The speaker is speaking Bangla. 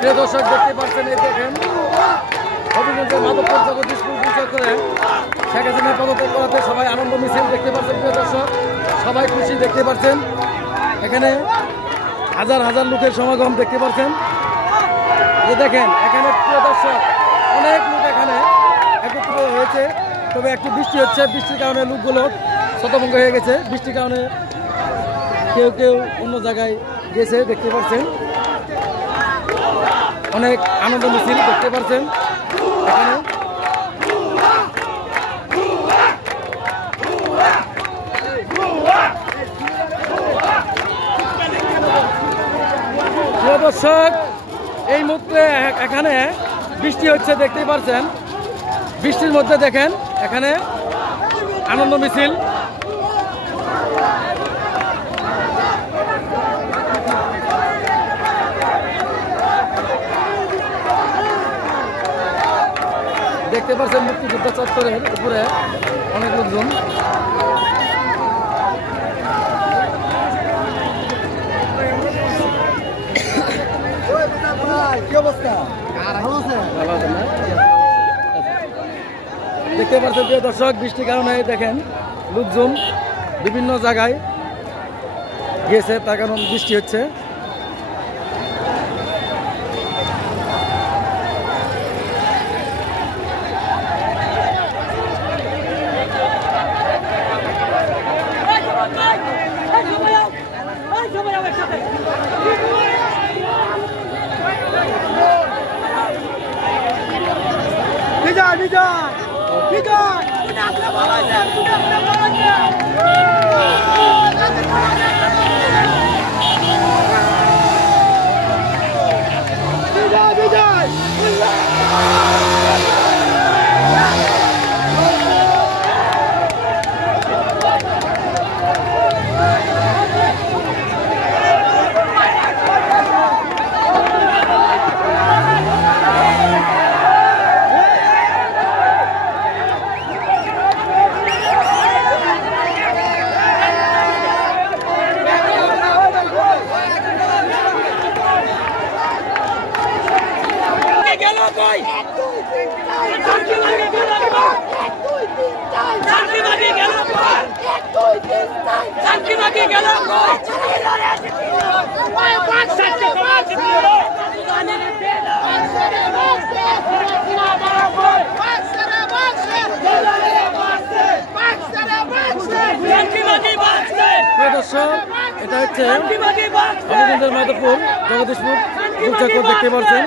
প্রিয় দর্শক দেখতে পাচ্ছেন, এই দেখেন হবিগঞ্জের মাধবপুর জগদীশপুর চত্বরে শেখ হাসিনা পদত্যাগ করাতে সবাই আনন্দ মিছিল দেখতে পাচ্ছেন। প্রিয় দর্শক সবাই খুশি দেখতে পাচ্ছেন, এখানে হাজার হাজার লোকের সমাগম দেখতে পাচ্ছেন। যে দেখেন এখানে প্রিয় দর্শক অনেক লোক এখানে একত্রিত হয়েছে, তবে একটু বৃষ্টি হচ্ছে, বৃষ্টির কারণে লোকগুলো শতভঙ্গ হয়ে গেছে। বৃষ্টির কারণে কেউ কেউ অন্য জায়গায় গেছে দেখতে পাচ্ছেন। অনেক আনন্দ মিছিল দেখতে পাচ্ছেন এখানে। প্রিয় দর্শক এই মুহূর্তে এখানে বৃষ্টি হচ্ছে দেখতেই পাচ্ছেন। বৃষ্টির মধ্যে দেখেন এখানে আনন্দ মিছিল। দেখতে পাচ্ছেন মুক্তিযোদ্ধা চত্বরের উপরে অনেক লোকজন। কি অবস্থা? দেখতে পাচ্ছেন যে দর্শক বৃষ্টির কারণে দেখেন লোকজন বিভিন্ন জায়গায় গিয়েছে, তার কারণ বৃষ্টি হচ্ছে। বিজয় বিজয় বিজয় বিজয় বিজয় এটা হচ্ছে হবিগঞ্জের মাধবপুর জগদীশপুর চত্বর দেখতে পাচ্ছেন।